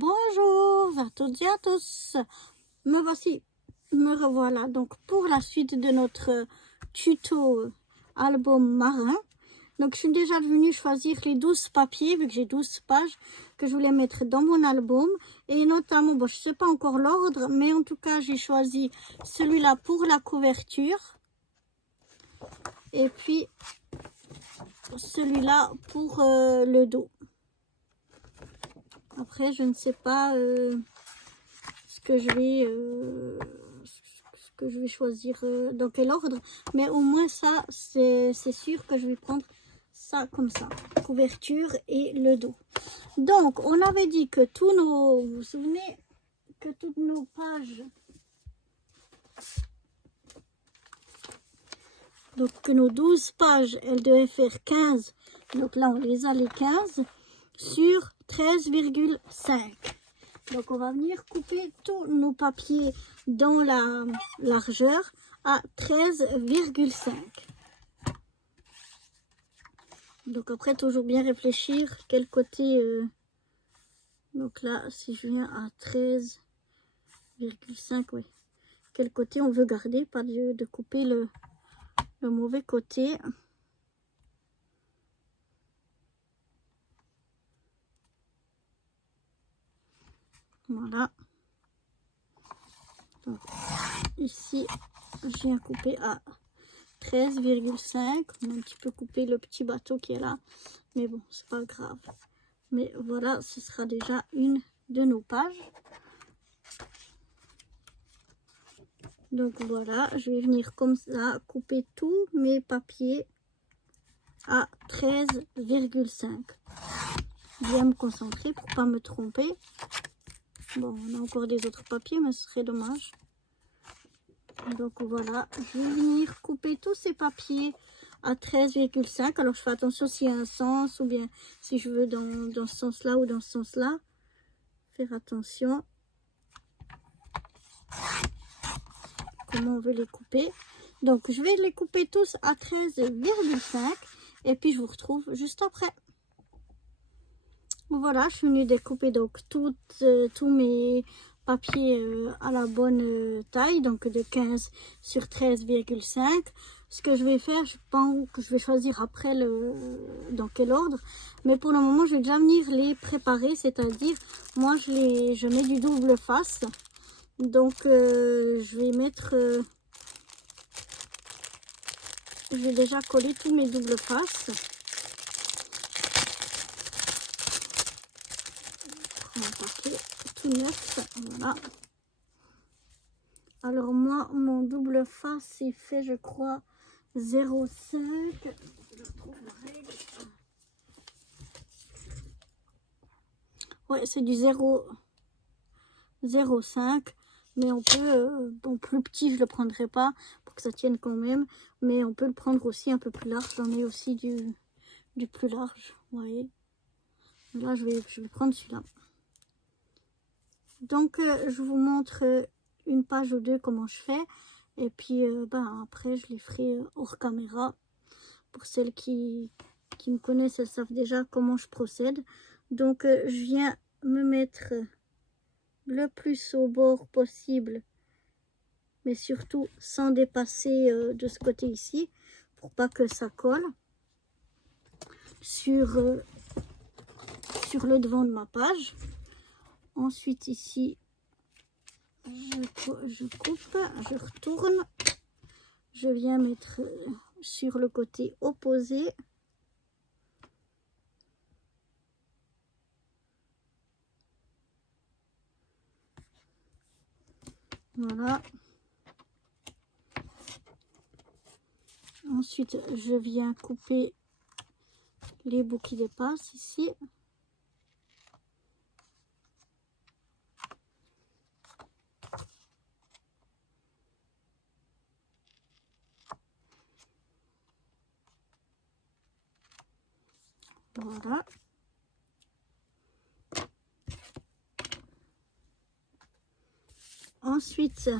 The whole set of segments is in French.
Bonjour à toutes et à tous, me revoilà donc pour la suite de notre tuto album marin. Donc je suis déjà venue choisir les 12 papiers, vu que j'ai 12 pages que je voulais mettre dans mon album. Et notamment, bon, je ne sais pas encore l'ordre, mais en tout cas j'ai choisi celui-là pour la couverture. Et puis celui-là pour le dos. Après, je ne sais pas ce que je vais choisir dans quel ordre, mais au moins ça, c'est sûr que je vais prendre ça comme ça, couverture et le dos. Donc, on avait dit que vous vous souvenez que toutes nos pages, donc que nos 12 pages, elles devaient faire 15, donc là on les a les 15, sur 13,5. Donc on va venir couper tous nos papiers dans la largeur à 13,5. Donc après toujours bien réfléchir quel côté, donc là si je viens à 13,5, oui, quel côté on veut garder, pas de couper le mauvais côté. Voilà. Donc, ici, je viens couper à 13,5. On a un petit peu coupé le petit bateau qui est là. Mais bon, c'est pas grave. Mais voilà, ce sera déjà une de nos pages. Donc voilà, je vais venir comme ça, couper tous mes papiers à 13,5. Bien me concentrer pour pas me tromper. Bon, on a encore des autres papiers, mais ce serait dommage. Donc voilà, je vais venir couper tous ces papiers à 13,5. Alors je fais attention s'il y a un sens, ou bien si je veux dans ce sens-là ou dans ce sens-là. Faire attention. Comment on veut les couper. Donc je vais les couper tous à 13,5. Et puis je vous retrouve juste après. Voilà, je suis venue découper donc tous mes papiers à la bonne taille, donc de 15 sur 13,5. Ce que je vais faire, je pense que je vais choisir après dans quel ordre, mais pour le moment je vais déjà venir les préparer, c'est-à-dire moi je mets du double face, donc je vais mettre, je vais déjà coller tous mes doubles faces. Un paquet tout neuf, voilà. Alors moi, mon double face est fait, je crois, 0,5. Je retrouve la règle. Ouais, c'est du 0,5. Mais on peut, bon, plus petit, je le prendrai pas pour que ça tienne quand même. Mais on peut le prendre aussi un peu plus large. J'en ai aussi du plus large, vous voyez. Là, je vais prendre celui-là. Donc, je vous montre une page ou deux comment je fais. Et puis, après, je les ferai hors caméra. Pour celles qui me connaissent, elles savent déjà comment je procède. Donc, je viens me mettre le plus au bord possible. Mais surtout, sans dépasser de ce côté ici. Pour pas que ça colle sur le devant de ma page. Ensuite, ici, je coupe, je retourne, je viens mettre sur le côté opposé. Voilà. Ensuite, je viens couper les bouts qui dépassent ici. Voilà. Ensuite,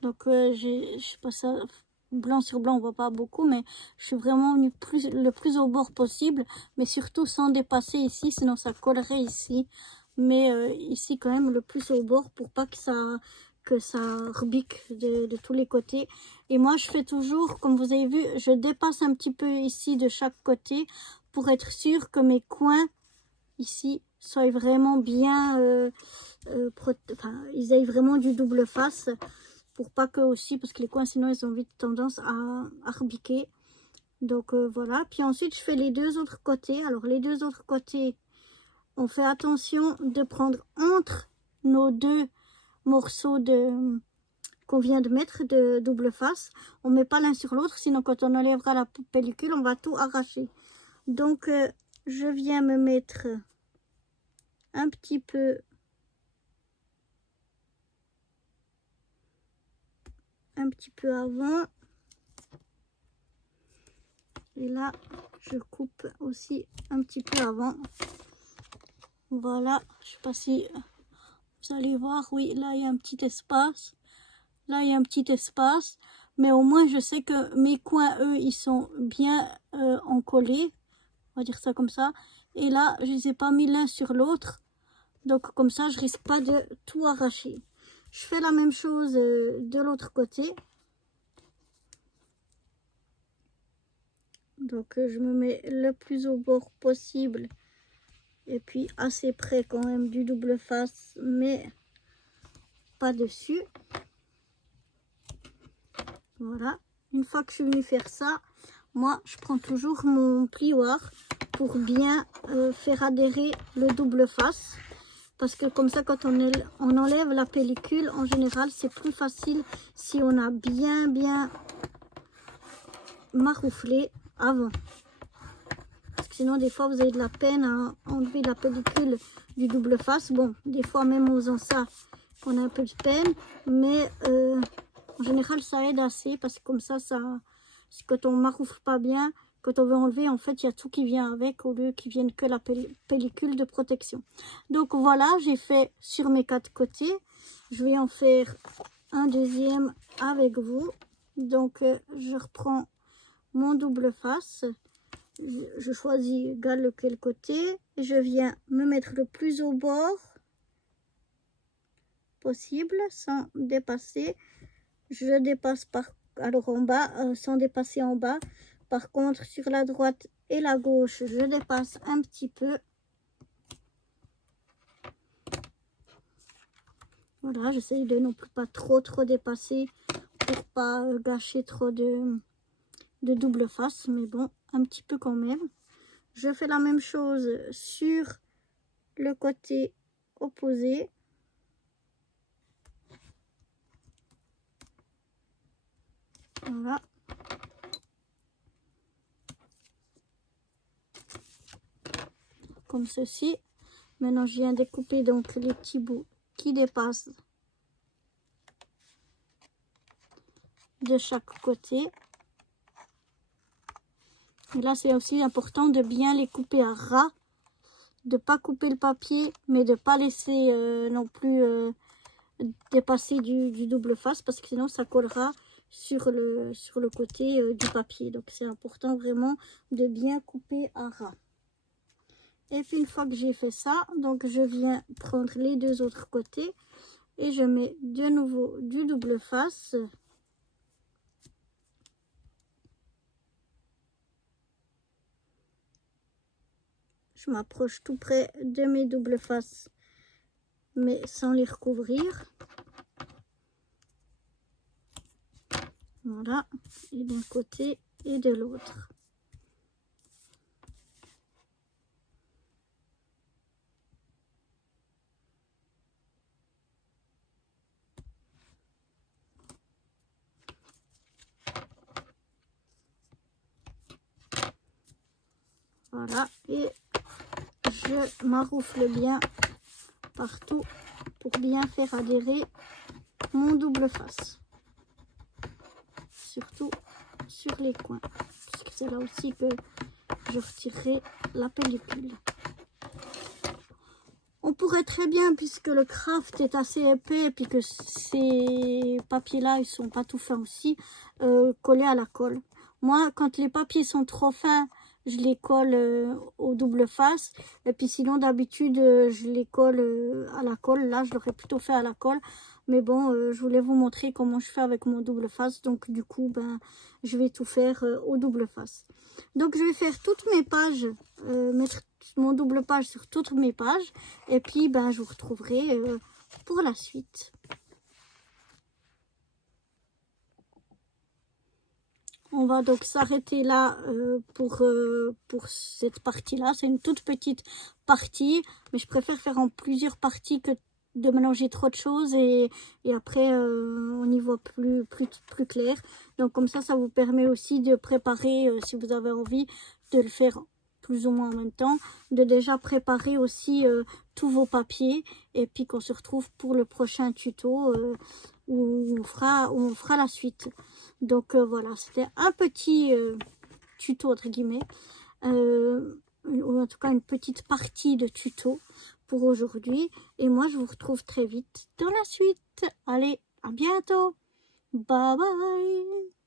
donc je sais pas, ça blanc sur blanc on voit pas beaucoup, mais je suis vraiment venue le plus au bord possible, mais surtout sans dépasser ici, sinon ça collerait ici. mais ici quand même le plus au bord pour pas que ça rebique de tous les côtés. Et moi je fais toujours, comme vous avez vu, je dépasse un petit peu ici de chaque côté pour être sûr que mes coins ici soient vraiment bien, ils aient vraiment du double face pour pas que aussi, parce que les coins sinon ils ont vite tendance à rebiquer. Donc voilà, puis ensuite je fais les deux autres côtés. Alors les deux autres côtés, on fait attention de prendre entre nos deux morceaux qu'on vient de mettre de double face. On met pas l'un sur l'autre, sinon quand on enlèvera la pellicule, on va tout arracher. Donc je viens me mettre un petit peu avant. Et là, je coupe aussi un petit peu avant. Voilà, je sais pas si vous allez voir. Oui, là, il y a un petit espace. Là, il y a un petit espace. Mais au moins, je sais que mes coins, eux, ils sont bien encollés. On va dire ça comme ça. Et là, je les ai pas mis l'un sur l'autre. Donc, comme ça, je risque pas de tout arracher. Je fais la même chose de l'autre côté. Donc je me mets le plus au bord possible et puis assez près quand même du double face, mais pas dessus. Voilà, une fois que je suis venue faire ça, moi je prends toujours mon plioir pour bien faire adhérer le double face, parce que comme ça quand on enlève la pellicule, en général c'est plus facile si on a bien marouflé avant. Parce que sinon des fois vous avez de la peine à enlever la pellicule du double face. Bon, des fois même en faisant ça on a un peu de peine, mais en général ça aide assez, parce que comme ça quand on maroufle pas bien, quand on veut enlever, en fait il y a tout qui vient avec au lieu qu'il vienne que la pellicule de protection. Donc voilà, j'ai fait sur mes 4 côtés. Je vais en faire un deuxième avec vous. Donc je reprends mon double face, je choisis égal lequel côté, je viens me mettre le plus au bord possible sans dépasser. Je dépasse alors en bas sans dépasser en bas. Par contre sur la droite et la gauche je dépasse un petit peu. Voilà, j'essaye de non plus pas trop dépasser pour pas gâcher trop de double face, mais bon, un petit peu quand même. Je fais la même chose sur le côté opposé. Voilà. Comme ceci. Maintenant, je viens découper donc les petits bouts qui dépassent de chaque côté. Et là, c'est aussi important de bien les couper à ras, de pas couper le papier, mais de pas laisser non plus dépasser du double face, parce que sinon ça collera sur le côté du papier. Donc c'est important vraiment de bien couper à ras. Et puis une fois que j'ai fait ça, donc je viens prendre les deux autres côtés et je mets de nouveau du double face. Je m'approche tout près de mes doubles faces, mais sans les recouvrir. Voilà, et d'un côté et de l'autre. Voilà, et je maroufle bien partout pour bien faire adhérer mon double face. Surtout sur les coins, parce que c'est là aussi que je retirerai la pellicule. On pourrait très bien, puisque le craft est assez épais et puis que ces papiers là ils sont pas tout fins aussi, coller à la colle. Moi quand les papiers sont trop fins, je les colle au double face. Et puis sinon, d'habitude, je les colle à la colle. Là, je l'aurais plutôt fait à la colle. Mais bon, je voulais vous montrer comment je fais avec mon double face. Donc, du coup, ben, je vais tout faire au double face. Donc, je vais faire toutes mes pages, mettre mon double page sur toutes mes pages. Et puis, ben, je vous retrouverai pour la suite. On va donc s'arrêter là pour cette partie-là. C'est une toute petite partie, mais je préfère faire en plusieurs parties que de mélanger trop de choses et après on y voit plus clair. Donc comme ça vous permet aussi de préparer, si vous avez envie de le faire plus ou moins en même temps, de déjà préparer aussi tous vos papiers et puis qu'on se retrouve pour le prochain tuto où on fera la suite. Donc voilà, c'était un petit tuto entre guillemets, ou en tout cas une petite partie de tuto pour aujourd'hui. Et moi, je vous retrouve très vite dans la suite. Allez, à bientôt. Bye bye.